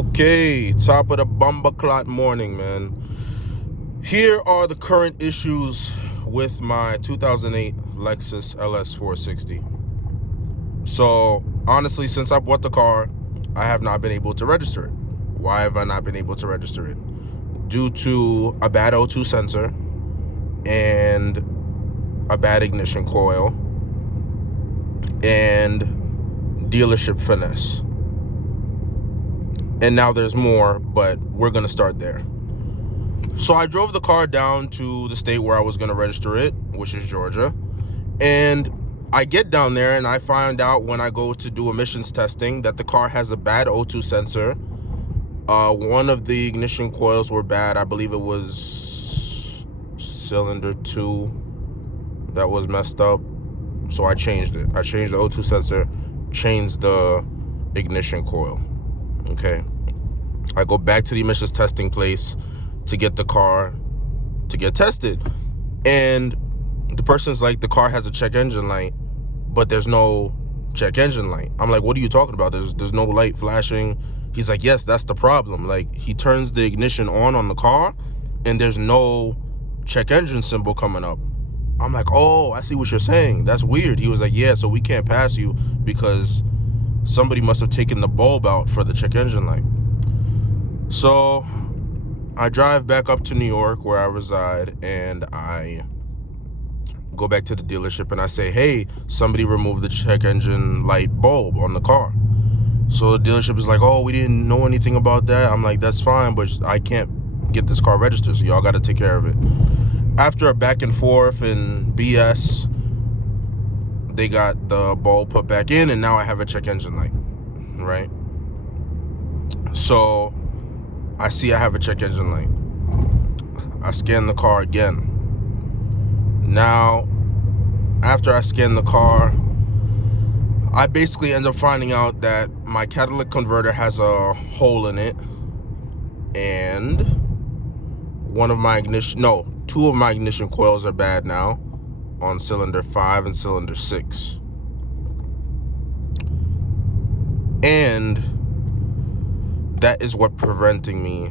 Okay, top of the bumper clot morning, man. Here are the current issues with my 2008 Lexus LS 460. So, honestly, since I bought the car, I have not been able to register it. Why have I not been able to register it? Due to a bad O2 sensor and a bad ignition coil and dealership finesse. And now there's more, but we're going to start there. So I drove the car down to the state where I was going to register it, which is Georgia. And I get down there and I find out when I go to do emissions testing that the car has a bad O2 sensor. One of the ignition coils were bad. I believe it was cylinder 2 that was messed up. So I changed it. I changed the O2 sensor, changed the ignition coil. Okay. I go back to the emissions testing place to get the car to get tested, and the person's like, the car has a check engine light, but there's no check engine light. I'm like, what are you talking about? There's no light flashing. He's like, yes, that's the problem. Like, he turns the ignition on the car and there's no check engine symbol coming up. I'm like, oh, I see what you're saying. That's weird. He was like, yeah, so we can't pass you because somebody must have taken the bulb out for the check engine light. So I drive back up to New York where I reside, and I go back to the dealership and I say, hey, somebody removed the check engine light bulb on the car. So the dealership is like, oh, we didn't know anything about that. I'm like, that's fine, but I can't get this car registered, so y'all got to take care of it. After a back and forth and BS, they got the bulb put back in, and now I have a check engine light, right? So I see I have a check engine light. I scan the car again. Now, after I scan the car, I basically end up finding out that my catalytic converter has a hole in it, and two of my ignition coils are bad now on cylinder 5 and cylinder 6. And that is what preventing me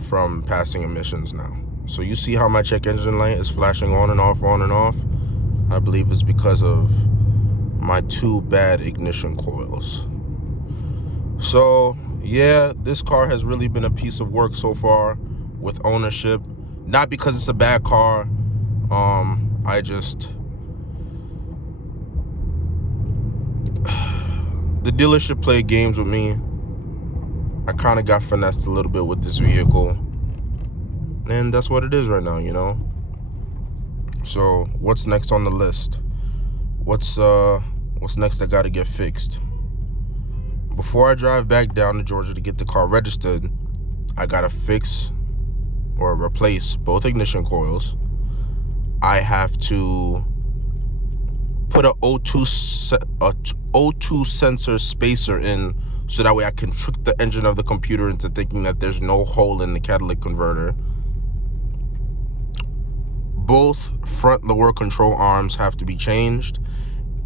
from passing emissions now. So you see how my check engine light is flashing on and off, on and off? I believe it's because of my 2 bad ignition coils. So yeah, this car has really been a piece of work so far with ownership. Not because it's a bad car. The dealership played games with me. I kind of got finessed a little bit with this vehicle, and that's what it is right now, you know. So what's next on the list? What's next that got to get fixed? Before I drive back down to Georgia to get the car registered, I gotta fix or replace both ignition coils. I have to put a O2 sensor spacer in, so that way I can trick the engine of the computer into thinking that there's no hole in the catalytic converter. Both front lower control arms have to be changed,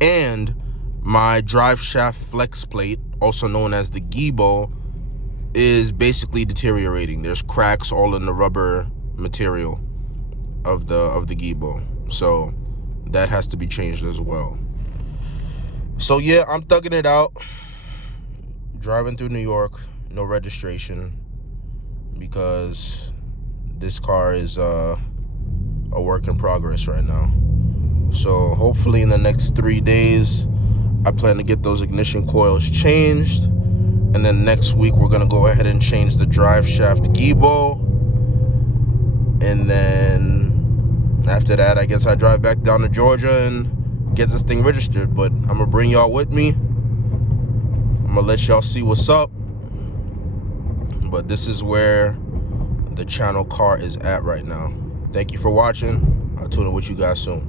and my drive shaft flex plate, also known as the gibo, is basically deteriorating. There's cracks all in the rubber material of the gibo, so that has to be changed as well. So yeah, I'm thugging it out, driving through New York, no registration, because this car is a work in progress right now. So hopefully in the next 3 days, I plan to get those ignition coils changed, and then next week we're gonna go ahead and change the drive shaft gibo, and then after that, I guess I drive back down to Georgia and get this thing registered. But I'm gonna bring y'all with me. I'm gonna let y'all see what's up. But this is where the channel car is at right now. Thank you for watching. I'll tune in with you guys soon.